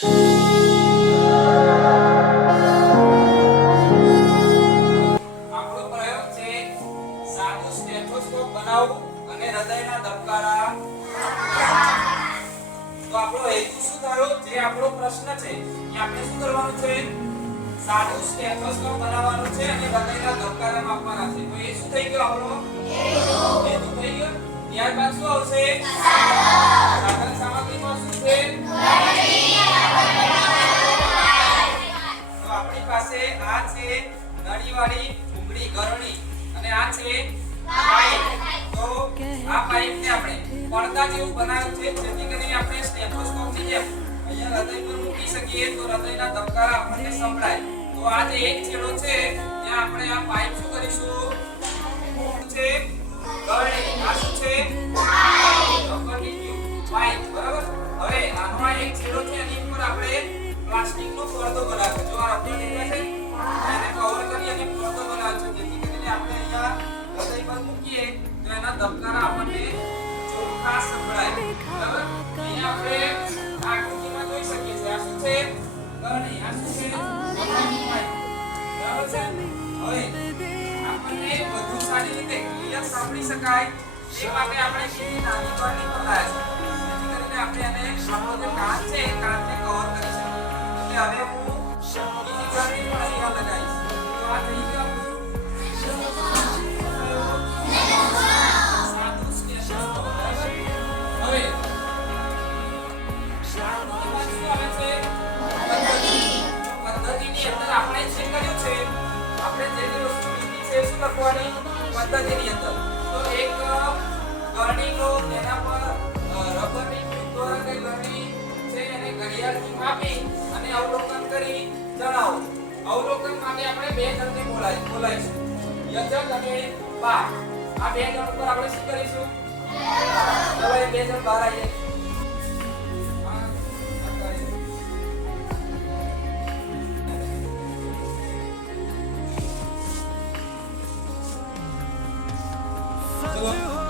આપણો પ્રયોગ છે સાદું સ્ટેથોસ્કોપ બનાવવું અને હૃદયના ધબકારા. તો આપણો હેતુ શું થયો? જે આપણો પ્રશ્ન છે એ આપણે શું કરવાનું છે? સાદું સ્ટેથોસ્કોપ બનાવવાનું છે અને હૃદયના ધબકારા માપવાના છે. તો એ શું થઈ ગયો? આપણો હેતુ થઈ ગયો. ત્યારબાદ શું આવશે? સાધન સામગ્રીમાં શું છે? તો આપણી પાસે આ છે નળીવાળી ભૂંગળી ગરણી અને આ છે પાઇપ. તો આ પાઇપને આપણે પડદા જેવું બનાવ્યું છે જેથી કરીને આપણે સ્ટેથોસ્કોપની જેમ અહીંયા હૃદય પર મૂકી શકીએ તો હૃદયના ધબકારા આપણને સંભળાય. તો આ જે એક છેડો છે ત્યાં આપણે આ પાઇપ શું કરીશું? છે ગરણી. આ શું છે? રબરની ટ્યુબ પાઇપ. બરાબર. હવે આનો આ એક છેડો છે એની ઉપર આપણે પ્લાસ્ટિકનો પડદો બનાવ્યો. જો આ રબર દેખાય છે એને કવર કરી અને પડદો બનાવ્યો છે જેથી કરીને આપણે અહીંયા હૃદય પર મૂકીએ તો એના ધબકારા આપણને ચોખ્ખા સંભળાય. બરાબર. અહીંયા આપણે આકૃતિમાં જોઈ શકીએ છીએ. આ શું છે? ગરણી. આ શું છે? રબરની પાઇપ. બરાબર છે. હવે આપણને વધુ સારી રીતે ક્લિયર સાંભળી શકાય તે માટે આપણે કેટલી નાની ગરણી બનાવ્યા છે જેથી કરીને આપણે એને આપણો જે કાન છે એ કાનને કવર કરી શકીએ. એટલે હવે હું બીજી ગરણી પણ અહીંયા લગાવીશ. તો આ થઈ ગયું સાદું સ્ટેથોસ્કોપ. બરાબર. હવે પદ્ધતિની અંદર આપણે જે કર્યું છે આપણે જે વસ્તુ લીધી છે શું લખવાની? પદ્ધતિની અંદર. તો એક ગરણી લો તેના પર રબરની ટ્યુબ દ્વારા કઈ ગરણી છે એને ઘડિયાળથી માપી અને અવલોકન કરી જણાવો. અવલોકન માટે આપણે બે જણને બોલાવીશું. યજક અને બા. આ બે જણ ઉપર આપણે શું કરીશું? ચલો એ બે જણ બહાર આવીએ.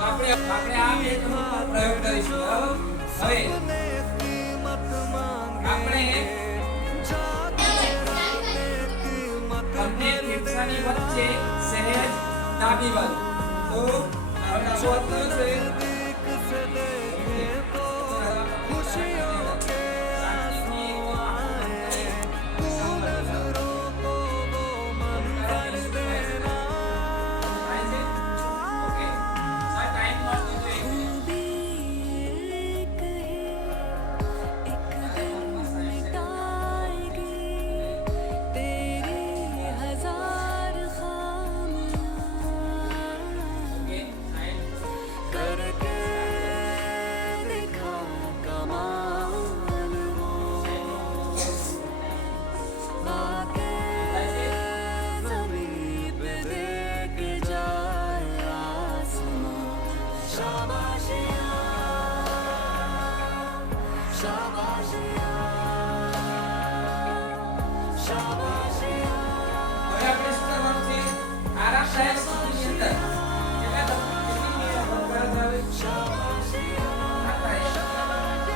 આપણે આ બે જણનો પ્રયોગ કરીશું. બરાબર. હવે આપણે બંને ફેફસાની વચ્ચે સહેજ ડાબી બાજુ. તો ડાબો હાથ કયો છે?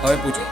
હવે પૂછો.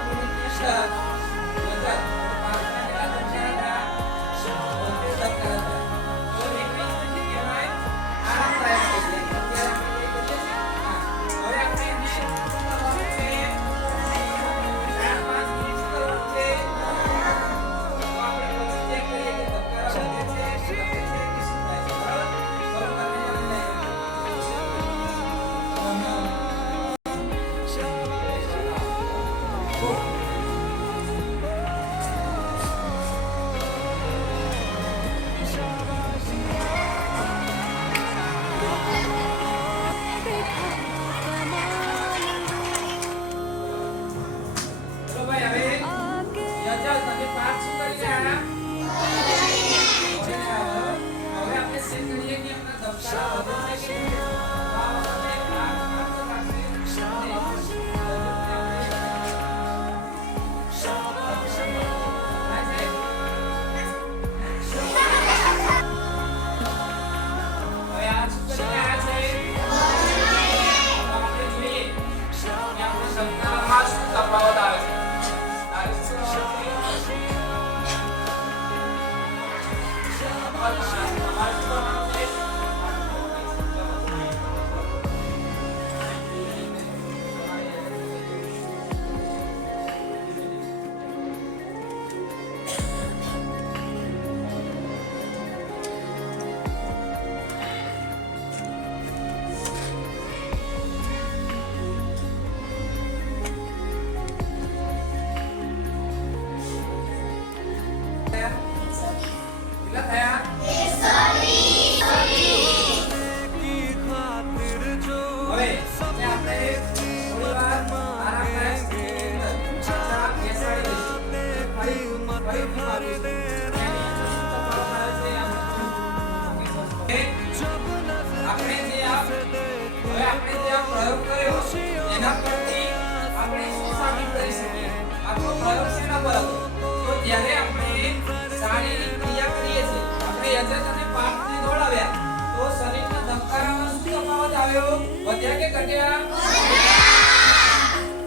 બરાબર હતો. તો જ્યારે આપણે શારીરિક ક્રિયા કરીએ છીએ, આપણે યજ્ઞ અને પાઠને દોડાવ્યા, તો શરીરના ધબકારામાં શું તફાવત આવ્યો? વધ્યા કે ઘટ્યા?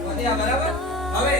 વધ્યા, બરાબર. હવે